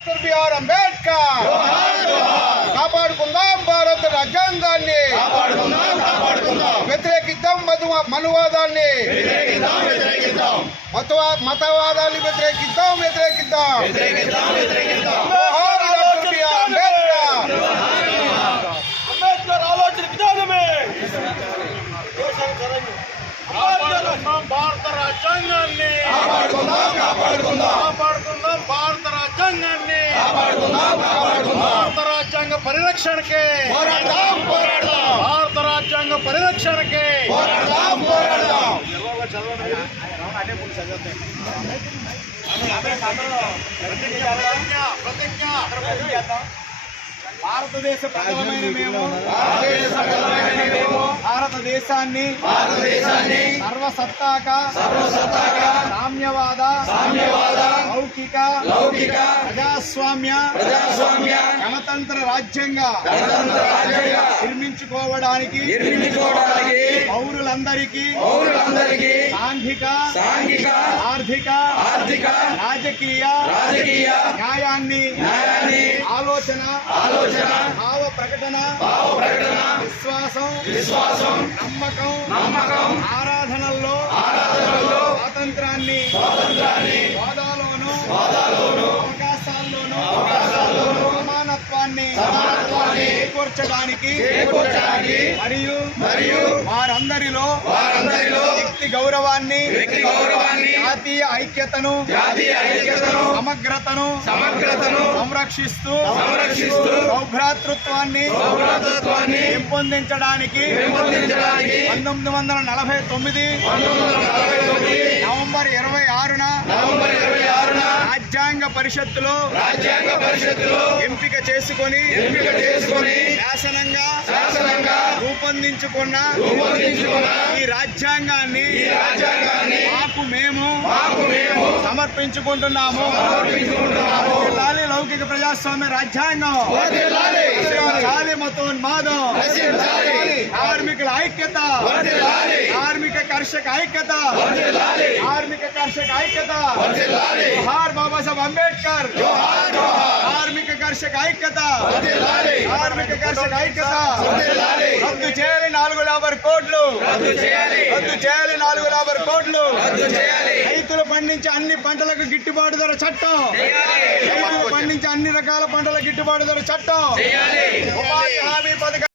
Doctor BR Ambedkar కాపాడుకుందాం భారత రాజ్యాంగాన్ని వ్యతిరేకిద్దాం మధు మనువాదాన్ని మతవా మతవాదాన్ని వ్యతిరేకిద్దాం వ్యతిరేకిద్దాం జోహార్ డాక్టర్ బిఆర్ అంబేద్కర్ అంబేద్కర్ ఆలోచన విధానమే కాపాడుకుందాం భారత రాజ్యాంగాన్ని కాపాడుకుందాం భారత రాజ్యాంగాన్ని భారత రాజ్యాంగ పరిరక్షణకే. భారత రాజ్యాంగ పరిరక్షణకే. ప్రతిజ్ఞ భారతదేశ ప్రజలమైన మేము. భారతదేశాన్ని సర్వసత్తాక సామ్యవాద లౌకిక లౌకిక ప్రజాస్వామ్య ప్రజాస్వామ్య గణతంత్ర రాజ్యంగా నిర్మించుకోవడానికి నిర్మించుకోవడానికి పౌరులందరికీ పౌరులందరికీ సాంఘిక సాంఘిక ఆర్థిక ఆర్థిక రాజకీయ రాజకీయ న్యాయాన్ని న్యాయాన్ని ఆలోచన ఆలోచన భావ ప్రకటన భావ ప్రకటన విశ్వాసం విశ్వాసం నమ్మకం నమ్మకం ఆరాధనల్లో ఆరాధనల్లో స్వాతంత్రాన్ని స్వాతంత్రాన్ని వాదాలోను వాదాలోను అవకాశాల్లోను అవకాశాల్లోను సమానత్వాన్ని సమానత్వాన్ని చేకూర్చడానికి చేకూర్చడానికి మరియు మరియు వారందరిలో గౌరవాన్ని జాతీయ ఐక్యతను సమగ్రతను సమగ్రతను సంరక్షిస్తూ సంరక్షిస్తూ సౌభ్రాతృత్వాన్ని పెంపొందించడానికి పంతొమ్మిది వందల నలభై తొమ్మిది నవంబర్ ఇరవై ఆరున రాజ్యాంగ పరిషత్తులో రాజ్యాంగ పరిషత్తులో ఎంపిక చేసుకొని ఎంపిక చేసుకొని శాసనంగా శాసనంగా రూపొందించుకున్న రూపొందించుకున్న రాజ్యాంగాన్ని ఈ రాజ్యాంగాన్ని మాకు మేము మాకు మేము సమర్పించుకుంటున్నాము సమర్పించుకుంటున్నాము లాలి లౌకిక ప్రజాస్వామ్య రాజ్యాంగం చాలి మతోన్మాదం కార్మికుల ఐక్యత కార్మిక కర్షక ఐక్యత కార్మిక కర్షక ఐక్యత జోహార్ బాబాసాహెబ్ అంబేద్కర్ కార్మిక కర్షక ఐక్యత కార్మిక కర్షక ఐక్యత రద్దు చేయాలి నాలుగు లేబర్ కోట్లు. రద్దు చేయాలి. నాలుగు లేబర్ కోట్లు. రైతులు పండించే అన్ని పంటలకు గిట్టుబాటు ధర చట్టం. రైతులు పండించే అన్ని రకాల పంటల గిట్టుబాటు ధర చట్టం. ఉపాధి హామీ పథకం